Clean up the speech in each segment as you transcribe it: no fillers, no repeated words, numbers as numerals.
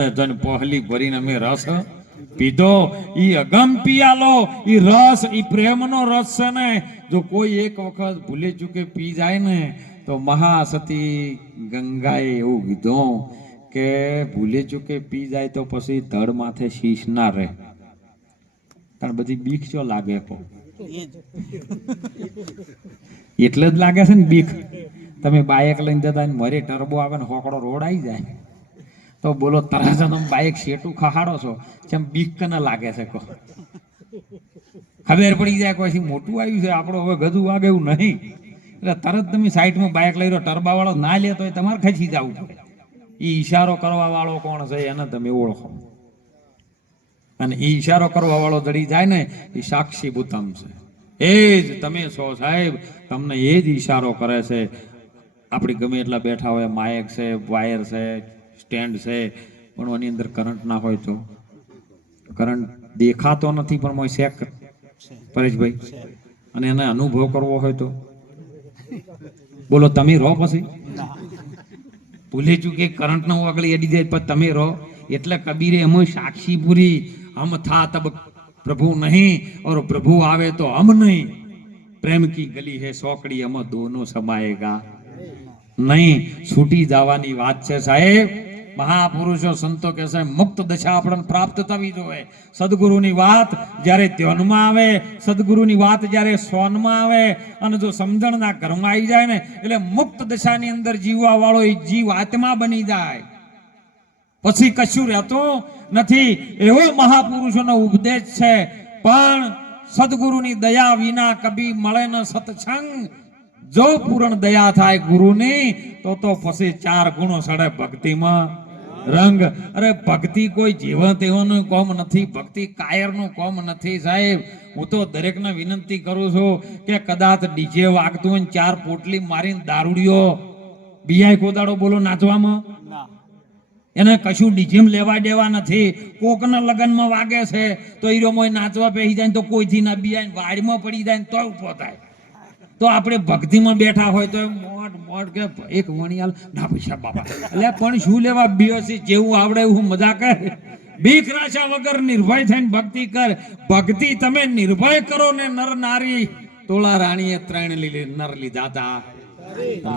જન પહલી ભરીને અમે રસ પીધો. ઈ અગમ પિયાલો, ઈ રસ, ઈ પ્રેમનો રસ છે ને, જો કોઈ એક વખત ભૂલે ચૂકે પી જાય ને તો મહાસતી ગંગાએ એવું કીધું કે ભૂલે ચૂકે પી જાય તો પછી ધડ માથે શીશ ના રહે. તાર બધી બીક ચો લાગે કો એટલે જ લાગે છે ને બીક. તમે બાઇક લઈને જતા મરે ટર્બો આવે ને હોકડો રોડ આવી જાય તો બોલો તરત બાઇક શેટું ખહાડો છો, જેમ બીક કને લાગે છે કહો. ખબર પડી જાય કોઈ મોટું આવ્યું છે આપણો હવે ગધું વાગે એવું નહીં, એટલે તરત તમે સાઈડમાં બાઇક લઈ રહ્યો, ટર્બા વાળો ના લે તો તમારે ખસી જવું પડે. એ ઈશારો કરવા વાળો કોણ છે એને તમે ઓળખો, અને એ ઈશારો કરવા વાળો જડી જાય ને એ સાક્ષી ભૂતમ છે. એ જ તમે છો સાહેબ, તમને એ જ ઈશારો કરે છે. આપણી ગમે એટલા બેઠા હોય, માયક છે, વાયર છે, સ્ટેન્ડ છે, પણ એની અંદર કરંટ ના હોય તો કરંટ દેખાતો નથી પણ મોય શેક પરેશભાઈ, અને એને અનુભવ કરવો હોય તો બોલો તમે રહો. પછી ભૂલે ચૂકે કરંટ નો આગળ એડી જાય પણ તમે રહો. એટલે કબીરે એમ સાક્ષી પૂરી, હમ થા તબ પ્રભુ નહીં और प्रभु आवे तो हम नहीं, प्रेम की गली है सोकड़ी हम दोनों समाएगा नहीं. છૂટી જવાની વાત છે સાહેબ. મહાપુરુષો સંતો કહે છે મુક્ત દશા આપણને પ્રાપ્ત થવી જોઈએ. સદગુરુની વાત જ્યારે ધ્યાનમાં આવે, સદગુરુની વાત જ્યારે સોનમાં આવે અને જો સમજણના ઘરમાં આવી જાય ને એટલે મુક્ત દશાની અંદર જીવવા વાળો એ જીવ આત્મા બની જાય, પછી કશું રહેતું નથી. એવો મહાપુરુષોનો ઉપદેશ છે. પણ સદગુરુની દયા વિના કભી મળે ન સત્સંગ. જો પૂર્ણ દયા થાય ગુરુની તો પછી 4 ગુણો સડે ભક્તિમાં રંગ. અરે ભક્તિ કોઈ જીવન તેવાનું કોમ નથી, ભક્તિ કાયરનું કોમ નથી સાહેબ. હું તો દરેકને વિનંતી કરું છું કે કદાચ ડીજે વાગતું હોય 4 પોટલી મારીને દારૂડિયો બીઆઈ કોદાડો બોલો નાચવામાં, એને કશું ડીજેમ લેવા દેવા નથી. કોકના લગ્નમાં વાગે છે તો હીરો મોય નાચવા બેસી જાય તો કોઈથી ના બીઆઈ વાડીમાં પડી જાય તો ઉભો થાય. તો આપણે ભક્તિમાં બેઠા હોય તો મોટ મોટ કે એક વણિયાલ ના પૈસા બાપા, એટલે પણ શું લેવા બીઓસી જેવું આવડે એવું મજા કર. ભીખ રાશા વગર નિર્ભય થઈને ભક્તિ કર. ભક્તિ તમે નિર્ભય કરો ને નર નારી. તોળા રાણીએ 3 લીલી નર લીધા હતા,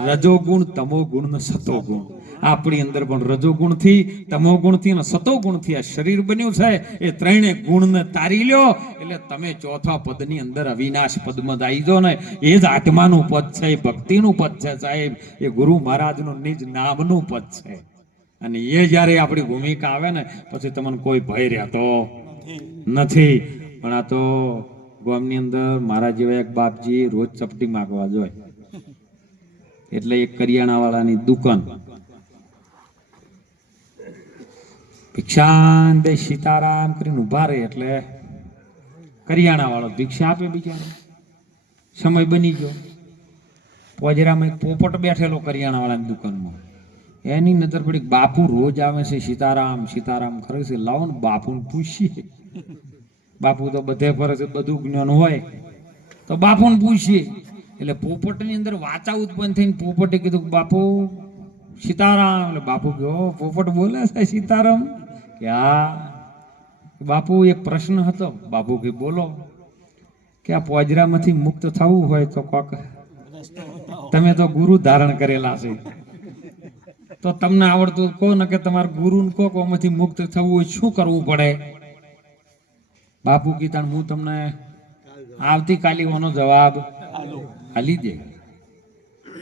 રજોગુણ, તમોગુણ ને સતોગુણ. આપણી અંદર પણ રજોગુણ થી, તમોગુણ થી અને સતોગુણ થી આ શરીર બન્યું છે. એ 3 ગુણ ને તારી લ્યો એટલે તમે ચોથા પદની અંદર અવિનાશ પદમાં આવી જો ને, એ જ આત્માનું પદ છે, એ ભક્તિનું પદ છે સાહેબ. એ ગુરુ મહારાજનું નિજ નામનું પદ છે. અને એ જ્યારે આપણી ભૂમિકા આવે ને પછી તમને કોઈ ભય રહેતો નથી. પણ આ તો ગામની અંદર મારા જેવા એક બાપજી રોજ ચપટી માગવા જોઈએ, એટલે એક કરિયાણા વાળાની દુકાન ભિક્ષાન દે સીતારામ કરીને ઉભા રહે એટલે કરિયાણા વાળો ભિક્ષા આપે. બિચારો સમય બની ગયો, પોજરામાં એક પોપટ બેઠેલો કરિયાણા વાળાની દુકાનમાં. એની નજર પડી બાપુ રોજ આવે છે સીતારામ સીતારામ કરે છે, લાવો ને બાપુને પૂછીએ. બાપુ તો બધે ફરે છે, બધું જ્ઞાન હોય તો બાપુને પૂછીએ. એટલે પોપટની અંદર વાચા ઉત્પન્ન થઈને પોપટે કીધું બાપુ સીતારામ. એટલે બાપુ કહ્યો પોપટ બોલે છે સીતારામ કે હા. બાપુ એક પ્રશ્ન હતો. બાપુ કે બોલો. કે આ પોજરામાંથી મુક્ત થવું હોય તો કોક તમે તો ગુરુ ધારણ કરેલા છે તો તમને આવડતું કહો ને, કે તમારે ગુરુને કહો કે આમાંથી મુક્ત થવું હોય શું કરવું પડે. બાપુ કીધા હું તમને આવતીકાલે ઓનો જવાબ હાલી દે.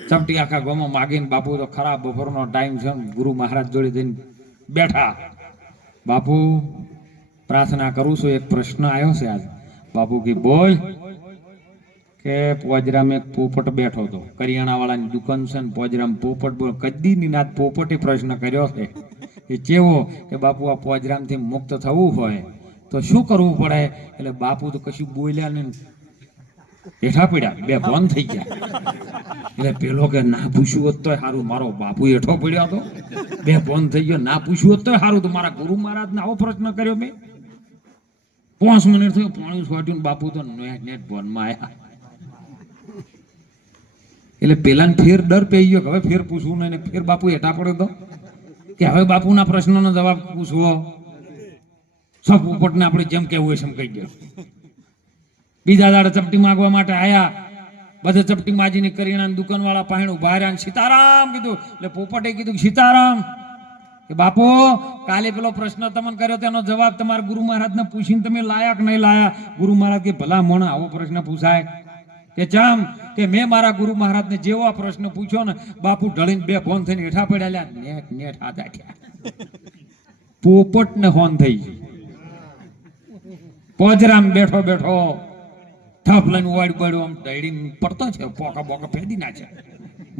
ચપટી આખા ગામમાં માગીને બાપુ તો ખરાબ બપોરનો ટાઈમ છે, ગુરુ મહારાજ જોડે જઈને બેઠા. બાપુ પ્રાર્થના કરું છું, એક પ્રશ્ન આવ્યો છે આજ. બાપુ કી બોલ. કે પોજરામાં એક પોપટ બેઠો હતો, કરિયાણા વાળાની દુકાન છે ને પોજરામાં પોપટ બોલ. કદી ની નાત પોપટે પ્રશ્ન કર્યો છે એ કેવો કે બાપુ આ પોજરામથી મુક્ત થવું હોય તો શું કરવું પડે. એટલે બાપુ તો કશું બોલ્યા ને હેઠા પડ્યા, બે ફોન થઈ ગયા. એટલે પેલો કે ના પૂછ્યું હોત તો સારું, મારો બાપુ હેઠો પડ્યો હતો, બે ફોન થઈ ગયો. ના પૂછ્યું હોત તો સારું, તો મારા ગુરુ મહારાજ ને આવો પ્રશ્ન કર્યો મેં. 5 મિનિટ થયું, પાણી છોટ્યું, બાપુ તો નેટ ફોનમાં આવ્યા. એટલે પેલાને ફેર ડર પઈ ગયો, હવે ફેર પૂછવું નહીં, ફેર બાપુ હેઠા પડ્યો તો કે હવે બાપુના પ્રશ્નનો જવાબ પૂછવો? સબ પોપટને આપણે જેમ કેવું હોય એમ કહી દો. બીજા દાડે ચપટી માંગવા માટે આયા, બધે ચપટી માજીની કરિયાણાની દુકાન વાળા પાણી ઉભા રહ્યા, સીતારામ કીધું. એટલે પોપટે કીધું સીતારામ, કે બાપુ કાલે પેલો પ્રશ્ન તમને કર્યો તેનો જવાબ તમારા ગુરુ મહારાજને પૂછીને તમે લાયા કે નહીં લાયા? ગુરુ મહારાજ કે ભલા મોણા આવો પ્રશ્ન પૂછાય? કે જામ કે મેં મારા ગુરુ મહારાજને જેવો આ પ્રશ્ન પૂછ્યો ને, બાપુ ઢળીને બે ફોન થઈને હેઠા પડ્યા, નેટ નેટ હાથ આઠ્યા. પોપટ ને ફોન થઈ ગઈ. પોજરામ બેઠો બેઠો થપ લઈને વાડ પડ્યો, આમ ઢળીને પડતો છે, પોકા બોકા ફેદી નાખે,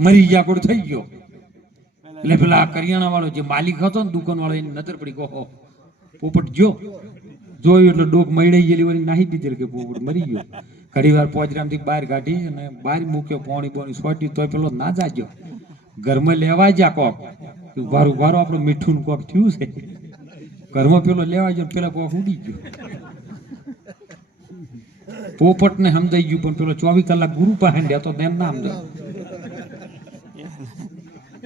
મરી ગયા કોડ થઈ ગયો. એટલે પેલા કરિયાણા વાળો જે માલિક હતો ને દુકાન વાળો, એની નજર પડી, કહો પોપટ જોયું એટલે ડોક મળી ગયેલી વાળી નાહી દીધેલી કે પોપટ મરી ગયો. ઘડી વાર પોજરામથી બહાર કાઢી અને બહાર મૂક્યો, પોણી બોણી સોટી, તોય પેલો ના જાગ્યો. ઘરમાં લેવા જા કોક, ઉભારો ઉભારો આપણે મીઠું કોક થયું છે. ઘરમાં પેલો લેવા ગયો, પેલા કોક ઉડી ગયો. પોપટ ને સમજાઈ ગયું, પણ પેલો 24 કલાક ગુરુ પાસે રહેતો તેમ ના સમજાય.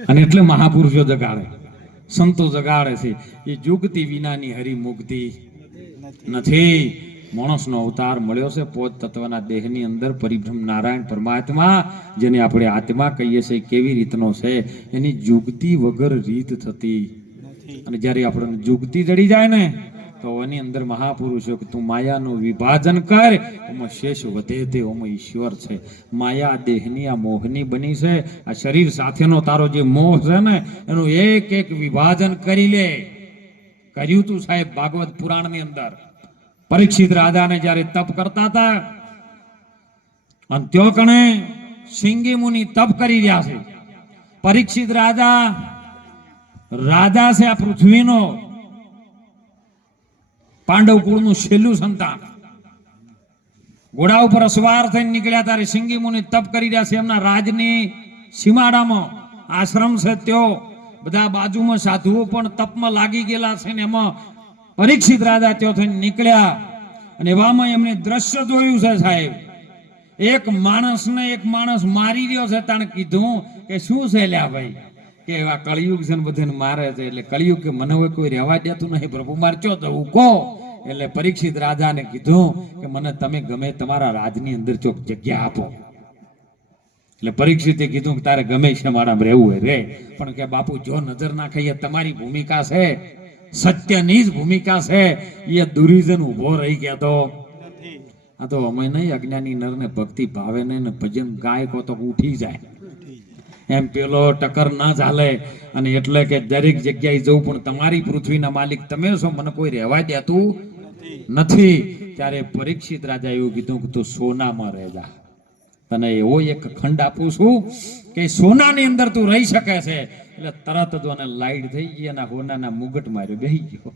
અને એટલે મહાપુરુષો જગાડે, સંતો જગાડે છે. એ જુગતી વિનાની હરી મુક્તિ નથી. માણસનો અવતાર મળ્યો છે પોત તત્વના દેહની અંદર, પરિબ્રહ્મ નારાયણ પરમાત્મા, જેને આપણે આત્મા કહીએ છીએ, કેવી રીતનો છે એની જુગતી વગર રીત થતી. અને જ્યારે આપણને જુગતી જડી જાય ને, તો એની અંદર મહાપુરુષો કે તું માયાનું વિભાજન કર, એમાં શેષ વધે તે એમાં ઈશ્વર છે. માયા દેહની આ મોહની બની છે. આ શરીર સાથેનો તારો જે મોહ છે ને, એનું એક એક વિભાજન કરી લે. કર્યું તું સાહેબ ભાગવત પુરાણની અંદર. પરીક્ષિત રાજાને જ્યારે તપ કરતા હતા, અને ત્યો કણે સિંગી મુનિ તપ કરી રહ્યા છે. પરીક્ષિત રાજા છે આ પૃથ્વીનો, પાંડવ કુળનું છેલ્લું સંતાન. ઘોડા ઉપર અસવાર થઈને નીકળ્યા ત્યારે સિંગી મુનિ તપ કરી રહ્યા છે. એમના રાજની સીમાડામાં આશ્રમ છે, ત્યો બધા બાજુમાં સાધુઓ પણ તપમાં લાગી ગયેલા છે ને એમાં પરીક્ષિત રાજા ત્યો થઈને નીકળ્યા. અને એવામાં એમને દ્રશ્ય જોયું છે સાહેબ. એક માણસ મારી રહ્યો છે. તાણે કીધું કે શું છે લ્યા ભાઈ, કે એવા કળિયુગ છે ને બધાને મારે છે. એટલે કળિયુગ કે મને હવે કોઈ રહેવા દેતું નહીં, પ્રભુ મારે ચો જવું કહો. એટલે પરીક્ષિત રાજાને કીધું કે મને તમે ગમે તમારા રાજની અંદર ચોક જગ્યા આપો. એટલે પરીક્ષિતે કીધું કે તારે ગમે છે મારા રહેવું હોય રે, પણ કે બાપુ જો નજર ના ખાઈએ, તમારી ભૂમિકા છે, સત્યની જ ભૂમિકા છે. એ દુર્યોધન ઉભો રહી ગયા તો આ તો અમે નહીં, અજ્ઞાની નરને ભક્તિ ભાવે નહીં ને ભજન ગાય કો તો ઉઠી જાય એમ પેલો ટક્કર ના ચાલે. અને એટલે કે દરેક જગ્યાએ જવું, પણ તમારી પૃથ્વીના માલિક તમે છો, મને કોઈ રહેવા દેતું નથી. ત્યારે પરીક્ષિત રાજા એવું કીધું કે તું સોનામાં રહેજા, તને એવો એક ખંડ આપું છું કે સોનાની અંદર તું રહી શકે છે. એટલે તરત જ એને લાઈટ થઈ ગઈ અને હોનાના મુગટ માર્યો, બેહી ગયો.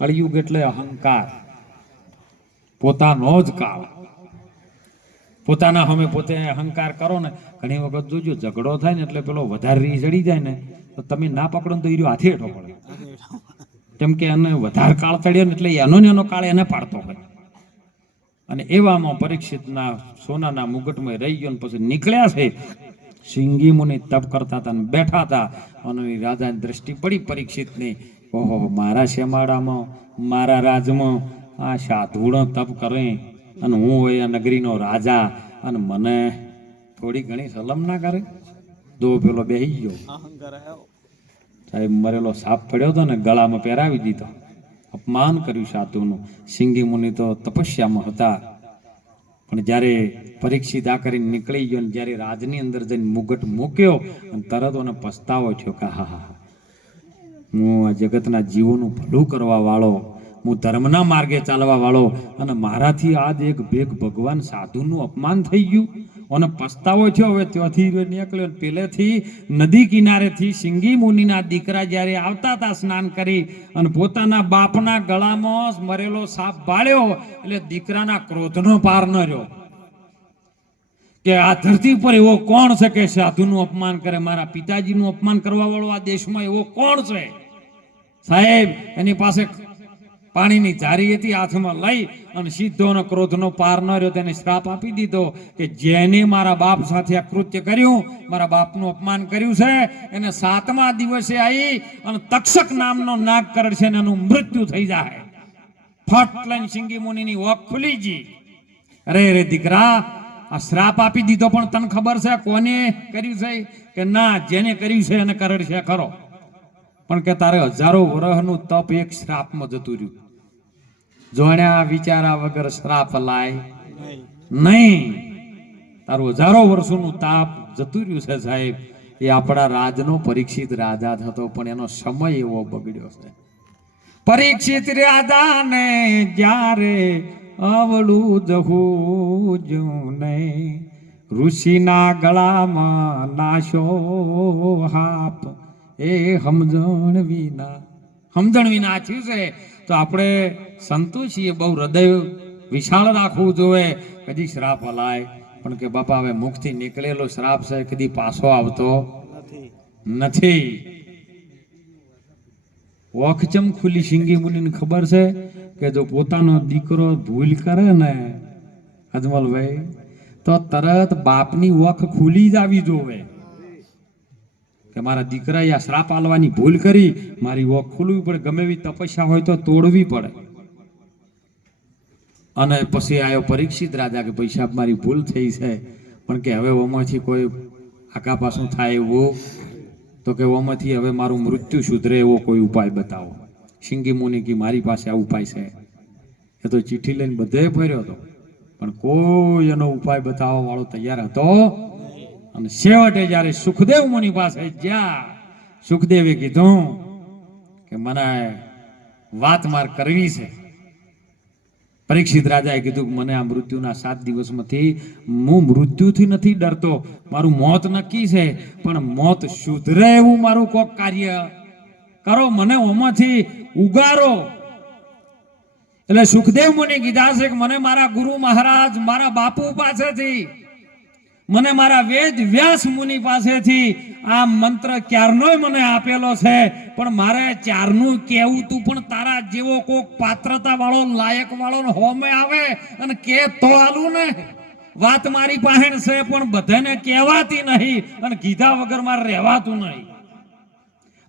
કળિયુગ એટલે અહંકાર, પોતાનો જ કાળ, પોતાના સામે પોતે અહંકાર કરો ને. ઘણી વખત જોજો ઝઘડો થાય ને એટલે પેલો વધારે રી ચડી જાય ને, તો તમે ના પકડો ને તો ઈરો હાથે હેઠો પડે. કેમ કે એને વધારે કાળ ચડ્યો ને એટલે એનો કાળ એને પાડતો હોય. અને એવામાં પરીક્ષિતના સોનાના મુગટમાં રહી ગયો ને પછી નીકળ્યા છે. સિંગી મુનિ તપ કરતા હતા ને બેઠા હતા. અને રાજાની દ્રષ્ટિ પડી પરીક્ષિતની, ઓહો મારા શેમાડામાં મારા રાજમાં આ સાધુડો તપ કરે અને હું હોય આ નગરીનો રાજા, અને મને થોડી ઘણી સલમ ના કરે. દો પેલો બેહી ગયો સાહેબ, મરેલો સાપ પડ્યો હતો ને ગળામાં પહેરાવી દીધો. અપમાન કર્યું સાધુનું. સિંગી મુનિ તો તપસ્યામાં હતા. પણ જ્યારે પરીક્ષિત આ કરીને નીકળી ગયો ને જ્યારે રાજની અંદર જઈને મુગટ મૂક્યો, અને તરત એને પસ્તાવો થયો કે હા, હું આ જગતના જીવોનું ભલું કરવા વાળો, હું ધર્મના માર્ગે ચાલવા વાળો, અને મારાથી આજ એક ભેગ ભગવાન સાધુનું અપમાન થઈ ગયું અને પસ્તાવો થયો. હવે ત્યાંથી નીકળ્યો. પહેલેથી નદી કિનારેથી સિંગી મુનિના દીકરા જ્યારે આવતા હતા સ્નાન કરી અને પોતાના બાપના ગળામાં મરેલો સાપ બાળ્યો, એટલે દીકરાના ક્રોધનો પાર ન રહ્યો કે આ ધરતી પર એવો કોણ છે કે સાધુનું અપમાન કરે, મારા પિતાજીનું અપમાન કરવા વાળો આ દેશમાં એવો કોણ છે સાહેબ. એની પાસે પાણીની જારી હતી હાથમાં લઈ અને સીધો ક્રોધનો પાર ન રહ્યો તેને શ્રાપ આપી દીધો કે જેને મારા બાપ સાથે આ કૃત્ય કર્યું, મારા બાપનું અપમાન કર્યું છે, એને 7મા દિવસે આવી અને તક્ષક નામનો નાગ કરડશે ને એનું મૃત્યુ થઈ જાય. ફટ લઈને શિંગી મુનિની ઓખ ખુલી ગઈ. અરે રે દીકરા, આ શ્રાપ આપી દીધો પણ તને ખબર છે કોને કર્યું છે? કે ના, જેને કર્યું છે એને કરડશે ખરો, પણ કે તારે હજારો વર્ષનું તપ એક શ્રાપમાં જતું રહ્યું. જોણ્યા વિચારા વગર શ્રાપ લાય નહીં. તારું હજારો વર્ષોનું તાપ જતું રહ્યું છે સાહેબ. એ આપણા રાજનો પરીક્ષિત રાજા થતો, પણ એનો સમય એવો બગડ્યો છે. પરીક્ષિત રાજાને જ્યારે અવળું જહું નહીં, ઋષિના ગળામાં નાશો હાપ, એ સમજણ વિના થયું છે. તો આપણે સંતોષીએ, બહુ હૃદય વિશાળ રાખવું જોઈએ. કદી શ્રાપ હલાય, પણ કે બાપા હવે મુખથી નીકળેલો શ્રાપ છે કદી પાછો આવતો નથી. ઓખચમ ખુલી શિંગી મુનિને ખબર છે કે જો પોતાનો દીકરો ભૂલ કરે ને અજમલભાઈ, તો તરત બાપની ઓખ ખુલી જ આવી જોવે કે મારા દીકરાએ આ શ્રાપ આલવાની ભૂલ કરી, મારી ઓખ ખુલવી પડે. ગમે એવી તપસ્યા હોય તો તોડવી પડે. અને પછી આવ્યો પરીક્ષિત રાજા કે ભાઈ સાહેબ મારી ભૂલ થઈ છે, પણ કે હવે ઓમાંથી કોઈ આકા પાછું થાય એવું, તો કે ઓમાંથી હવે મારું મૃત્યુ સુધરે એવો કોઈ ઉપાય બતાવો. શિંગી મુનિ કે મારી પાસે આ ઉપાય છે. એ તો ચિઠ્ઠી લઈને બધે ફર્યો હતો, પણ કોઈ એનો ઉપાય બતાવવા વાળો તૈયાર હતો. અને છેવટે જયારે સુખદેવ મુનિ પાસે જ્યાં, સુખદેવે કીધું કે મને વાત માર કરવી છે. પરીક્ષિત રાજાએ કીધું કે મને આ મૃત્યુના 7 દિવસમાંથી હું મૃત્યુથી નથી ડરતો, મારું મોત નક્કી છે, પણ મોત સુધરે એવું મારું કોક કાર્ય કરો, મને ઓમાંથી ઉગારો. એટલે સુખદેવ મુનિ કીધા છે કે મને મારા ગુરુ મહારાજ, મારા બાપુ પાસેથી, મને મારા વેદ વ્યાસ મુનિ પાસેથી આ મંત્ર ક્યારનોય મને આપેલો છે, પણ મારે ચારનું કેવું તું, પણ તારા જેવો કોક પાત્રતા વાળો, લાયક વાળો હોમે આવે અને કે તો આલું ને. વાત મારી પાસે છે, પણ બધાને કહેવાતી નહીં, અને કીધા વગર મારે રહેવાતું નહીં.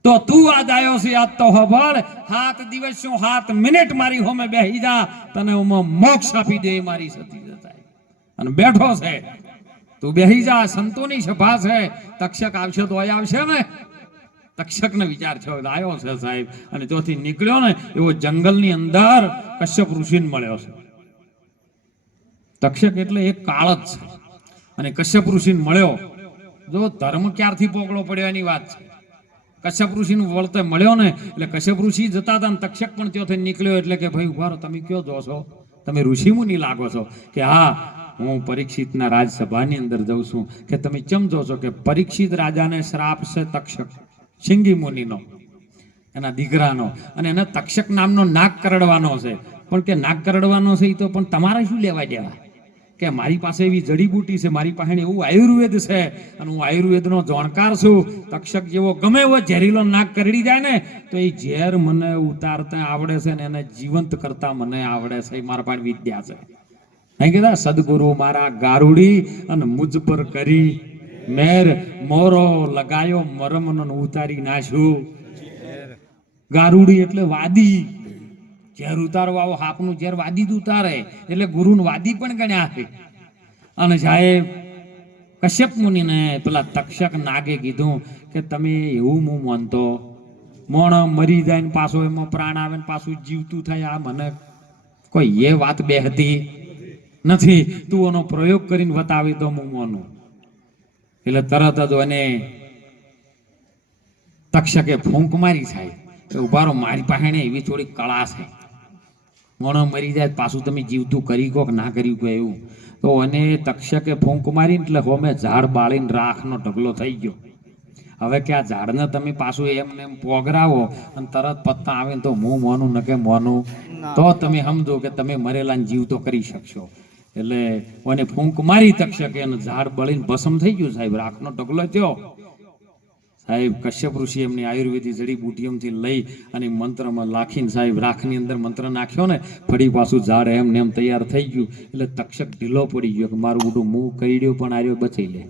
તો તું આજ આવ્યો છે, આજ તો હબળ 7 દિવસ 7 મિનિટ મારી હોમે બેહી જા, તને મોક્ષ આપી દે મારી સતી જતા. અને બેઠો છે, તું બેહી જા, સંતોની સભા છે, તક્ષક આવશે તો આવશે ને. તક્ષક ને વિચાર છે આવ્યો છે સાહેબ, અને ત્યાંથી નીકળ્યો ને એવો જંગલની અંદર કશ્યપ ઋષિને મળ્યો છે. તક્ષક એટલે એક કાળ જ છે, અને કશ્યપ ઋષિને મળ્યો. જો ધર્મ ક્યારથી પોકળો પડ્યો એની વાત છે. કશ્યપ ઋષિનું વળતે મળ્યો ને એટલે કશ્યપ ઋષિ જતા હતા, તક્ષક પણ ત્યાંથી નીકળ્યો. એટલે કે ભાઈ ઉભારો, તમે કયો જો છો? તમે ઋષિ મુનિ લાગો છો? કે હા, હું પરીક્ષિતના રાજસભાની અંદર જઉં છું. કે તમે ચમજો છો? કે પરીક્ષિત રાજાને શ્રાપ છે તક્ષક, શિંગી મુનિનો, એના દીકરાનો, અને એને તક્ષક નામનો નાગ કરડવાનો છે. પણ કે નાગ કરડવાનો છે એ તો પણ તમારે શું લેવા દેવા? કે મારી પાસે એવી જડીબુટી છે, મારી પાસે એવું આયુર્વેદ છે, અને હું આયુર્વેદનો જાણકાર છું. તક્ષક જેવો ગમે એવો ઝેરીલો નાગ કરડી જાય ને, તો એ ઝેર મને ઉતારતા આવડે છે, ને એને જીવંત કરતા મને આવડે છે. એ મારા પાસે વિદ્યા છે. નહીં કહેતા સદગુરુ મારા ગારુડી અને મુજ પર કરી મેર, મોરો લગાયો મરમનો ઉતારી નાશું. ગારુડી એટલે વાદી, ઝેર ઉતારવા આવો, હાપનું ઝેર વાદી જ ઉતારે, એટલે ગુરુને વાદી પણ ગણ્યા છે. અને સાહેબ કશ્યપ મુનિને પેલા તક્ષક નાગે કીધું કે તમે એવું હું માનતો, મોણ મરી જાય ને પાછો એમાં પ્રાણ આવે ને પાછું જીવતું થાય, આ મને કોઈ એ વાત બેહતી નથી. તું એનો પ્રયોગ કરીને બતાવી તો હું માનું. એટલે તરત જ એને તક્ષકે ફૂંક મારી સાહેબ કે ઉભારો, મારી પાસે એવી થોડી કળા છે, મોણો મરી જાય પાછું તમે જીવતું કરી કહો કે ના કર્યું કહો એવું. તો એને તક્ષકે ફૂંક મારી એટલે હોમે ઝાડ બાળીને રાખનો ઢગલો થઈ ગયો. હવે કે આ ઝાડને તમે પાછું એમને એમ પોગરાવો અને તરત પત્તા આવે તો હું મોનું ન કે મોનું, તો તમે સમજો કે તમે મરેલાને જીવ તો કરી શકશો. એટલે મને ફૂંક મારી તક્ષકે, અને ઝાડ બળીને ભસમ થઈ ગયું સાહેબ, રાખનો ઢગલો થયો. સાહેબ કશ્યપ ઋષિ એમની આયુર્વેદિક જડીબુટીઓથી લઈ અને મંત્રમાં લાખીને સાહેબ રાખની અંદર મંત્ર નાખ્યો ને, ફરી પાછું ઝાડ એમ ને એમ તૈયાર થઈ ગયું. એટલે તક્ષક ઢીલો પડી ગયો કે મારું બધું મું કઈડ્યું પણ આર્યો બચી લે.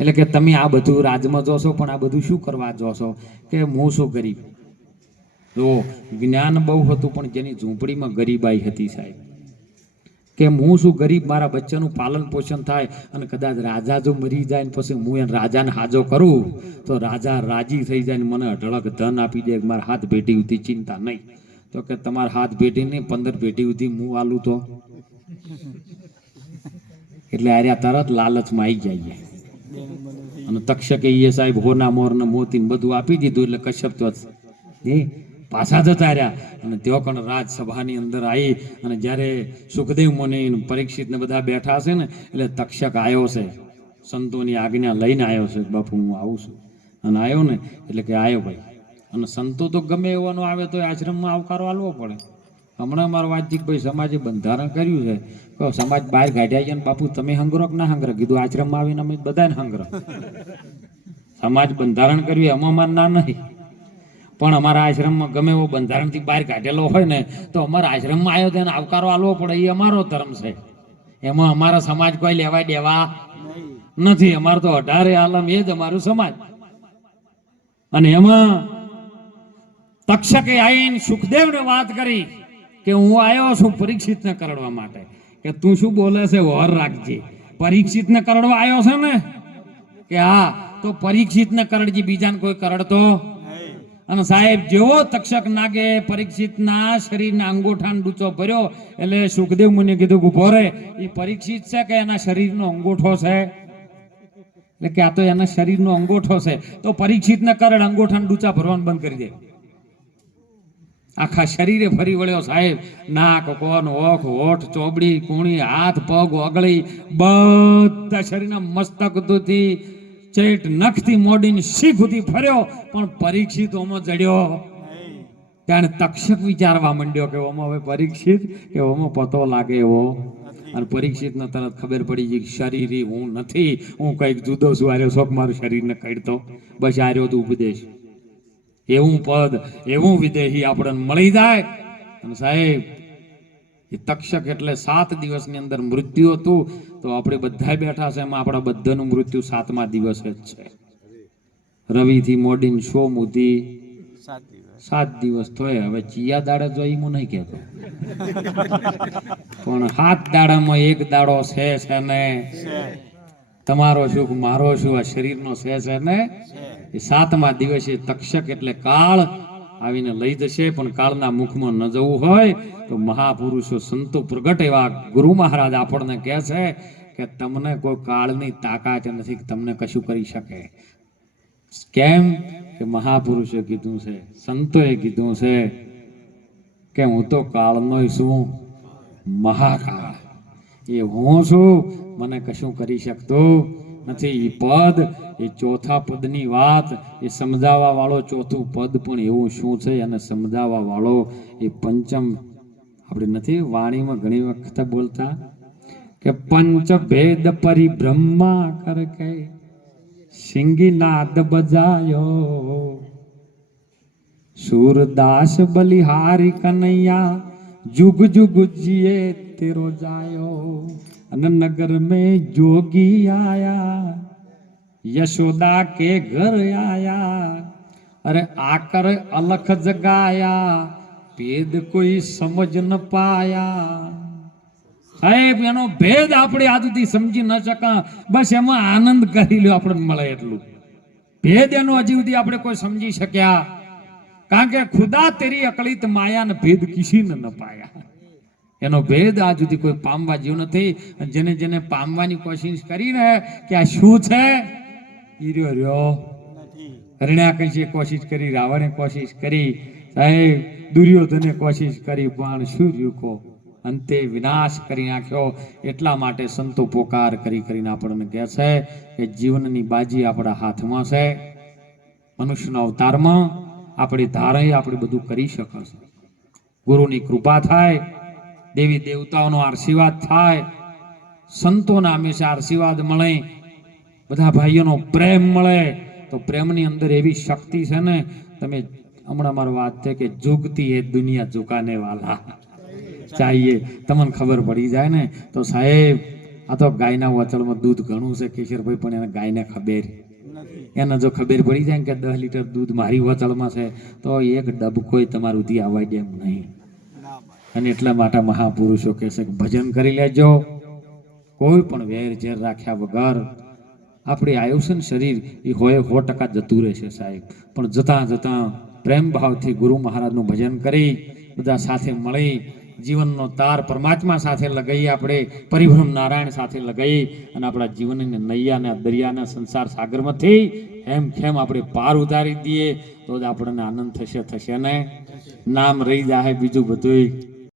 એટલે કે તમે આ બધું રાજમાં જોશો પણ આ બધું શું કરવા જોશો? કે હું શું ગરીબ. જો જ્ઞાન બહુ હતું પણ જેની ઝૂંપડીમાં ગરીબાઈ હતી સાહેબ. કે હું શું ગરીબ, મારા બચ્ચાનું પાલન પોષણ થાય અને કદાચ રાજા જો મરી જાય ને પછી હું એને રાજાને હાજો કરું તો રાજા રાજી થઈ જાય ને મને અઢળક ધન આપી દે. મારા હાથ ભેટી ઉધી ચિંતા નહીં. તો કે તમારા હાથ ભેટી નહીં 15 ભેટી ઉધી હું આલું તો. એટલે આર્યા તરત લાલચમાં આવી જાય. અને તક્ષકે એ સાહેબ હોના મોર ને મોતી બધું આપી દીધું. એટલે કશ્યપ તો પાછા જતા રહ્યા. અને તેઓ પણ રાજસભાની અંદર આવી અને જ્યારે સુખદેવ મુનિ પરીક્ષિત ને બધા બેઠા છે ને, એટલે તક્ષક આવ્યો છે, સંતોની આજ્ઞા લઈને આવ્યો છે. બાપુ હું આવું છું. અને આવ્યો ને એટલે કે આવ્યો ભાઈ. અને સંતો તો ગમે એવાનો આવે તો આશ્રમમાં આવકારો આલવો પડે. હમણાં મારો વાતચીતભાઈ સમાજે બંધારણ કર્યું છે કે સમાજ બહાર કાઢ્યા છે ને બાપુ તમે હંગરો કે ના હંગરો? કીધું આશ્રમમાં આવીને અમે બધાને હંગરો. સમાજ બંધારણ કર્યું એમાં અમાર ના નહીં, પણ અમારા આશ્રમમાં ગમે એવો બંધારણથી બહાર કાઢેલો હોય ને તો અમારા આશ્રમમાં આવ્યો તેને આવકારો આલવો પડે. એ અમારો ધર્મ છે, એમાં અમારા સમાજ કોઈ લેવા દેવા નથી. અમારો તો 18 આલમ એ જ અમારું સમાજ. અને એમાં તક્ષકે આવીને સુખદેવને વાત કરી કે હું આવ્યો છું પરીક્ષિતને કરડવા માટે. કે તું શું બોલે છે? વર રાખજે. પરીક્ષિતને કરડવા આવ્યો છે ને? કે હા. તો પરીક્ષિતને કરડજી, બીજાને કોઈ કરડતો. અને સાહેબ જેવો તક્ષક નાગે પરીક્ષિતના શરીરના અંગોઠાનો ડૂચો ભર્યો એટલે સુખદેવ મુનિએ કીધું કે ઉભો રે, એ પરીક્ષિત છે કે એના શરીરનો અંગોઠો છે? એટલે કે આ તો એના શરીરનો અંગોઠો છે. તો પરીક્ષિતને કરડ, અંગોઠાના ડૂચા ભરવાનું બંધ કરી દે. આખા શરીરે ફરી વળ્યો સાહેબ. નાક, કોન, ઓખ, હોઠ, ચોબડી, કુણી, હાથ, પગ, ઓગળી બધા શરીરના મસ્તક સુધી ચેટ નખથી મોડીને શીખ સુધી ફર્યો પણ પરીક્ષિત ઓમાં જડ્યો. ત્યારે તક્ષક વિચારવા માંડ્યો કે ઓમાં હવે પરીક્ષિત કે ઓમાં પતો લાગે એવો. અને પરીક્ષિતને તરત ખબર પડી ગઈ શરીર હું નથી, હું કઈક જુદો છું. આર્યો શોખ મારું શરીરને કડતો. બસ આર્યો તો ઉપદેશ. એવું પદ એવું વિદેહી આપણને મળી જાય. અને સાહેબ એ તક્ષક એટલે 7 દિવસની અંદર મૃત્યુ હતું. તો આપણે બધા બેઠા છે એમાં આપણા બધાનું મૃત્યુ 7મા દિવસે જ છે. રવિથી મોડીને સોમથી 7 દિવસ થયા. હવે ચિયા દાડે જોઈ હું નહીં કહેતો, પણ 7 દાડામાં એક દાડો છે ને તમારો શું મારો શું આ શરીરનો છે ને એ 7મા દિવસે તક્ષક એટલે કાળ આવીને લઈ જશે. પણ કાળના મુખમાં ન જવું હોય તો મહાપુરુષો સંતો પ્રગટ એવા ગુરુ મહારાજ આપણને કહે છે કે તમને કોઈ કાળની તાકાત નથી કે તમને કશું કરી શકે. કેમ કે મહાપુરુષે કીધું છે, સંતોએ કીધું છે કે હું તો કાળનો છું, મહાકાળ એ હું છું, મને કશું કરી શકતો નથી. એ પદ એ ચોથા પદની વાત એ સમજાવવા વાળો ચોથું પદ પણ એવું શું છે અને સમજાવવા વાળો એ પંચમ. આપણે નથી વાણીમાં ઘણી વખત બોલતા કે પંચ ભેદ પરિબ્રહ્મા કર કે સિંગી નાદ બજાયો, सूरदास बलिहारी कन्हैया जुग जुग जिए तेरो जायो। अन नगर में जोगी आया यशोदा के घर आया, अरे आकर अलख जगाया भेद कोई समझ न पाया। साहेब एनो भेद આપણે આજ સુધી સમજી ન શકા, બસ એમાં આનંદ કરી લ્યો આપણને મળે એટલું. भेद એનો હજી સુધી આપણે કોઈ સમજી શક્યા, કારણ કે ખુદા તેરી અકલિત માયા ને ભેદ કિસી ન પાયા. એનો ભેદ આજ સુધી કોઈ પામવા જેવું નથી. જેને જેને પામવાની કોશિશ કરી ને કે આ શું છે ઈર્યો રહ્યો હરણ્યાકશિએ કોશિશ કરી, રાવણે કોશિશ કરી, સાહેબ દુર્યોધને કોશિશ કરી, પણ શું રહ્યું કો અંતે વિનાશ કરી નાખ્યો. એટલા માટે સંતો પોકાર કરી કરીને આપણને કહે છે કે જીવનની બાજી આપણા હાથમાં છે. મનુષ્યના અવતારમાં આપણી ધારે આપણે બધું કરી શકશે. ગુરુની કૃપા થાય, દેવી દેવતાઓનો આશીર્વાદ થાય, સંતોના હંમેશા આશીર્વાદ મળે. બધા ભાઈઓનો પ્રેમ મળે તો પ્રેમની અંદર એવી શક્તિ છે ને, તમે હમણાં મારી વાત છે કે ઝુકતી એ દુનિયા ઝુકાને વાલા ચાહીએ, તમને ખબર પડી જાય ને તો સાહેબ આ તો ગાયના વચળમાં દૂધ ઘણું છે કેશરભાઈ, પણ એને ગાયને ખબર, એને જો ખબર પડી જાય કે 10 લીટર દૂધ મારી વચળમાં છે તો એક ડબકોય તમારું ઉધી આવવા દે એમ નહીં. અને એટલા માટે મહાપુરુષો કહે છે કે ભજન કરી લેજો, કોઈ પણ વેર ઝેર રાખ્યા વગર. આપણે આયુષ્ય ને શરીર એ હોય 100% જતું રહેશે સાહેબ, પણ જતાં જતાં પ્રેમ ભાવથી ગુરુ મહારાજનું ભજન કરી બધા સાથે મળી જીવનનો તાર પરમાત્મા સાથે લગાવી, આપણે પરિભ્રમ નારાયણ સાથે લગાવી અને આપણા જીવનને નૈયાના દરિયાના સંસાર સાગરમાંથી એમ ખેમ આપણે પાર ઉતારી દઈએ તો જ આપણને આનંદ થશે ને નામ રહી જાય બીજું બધું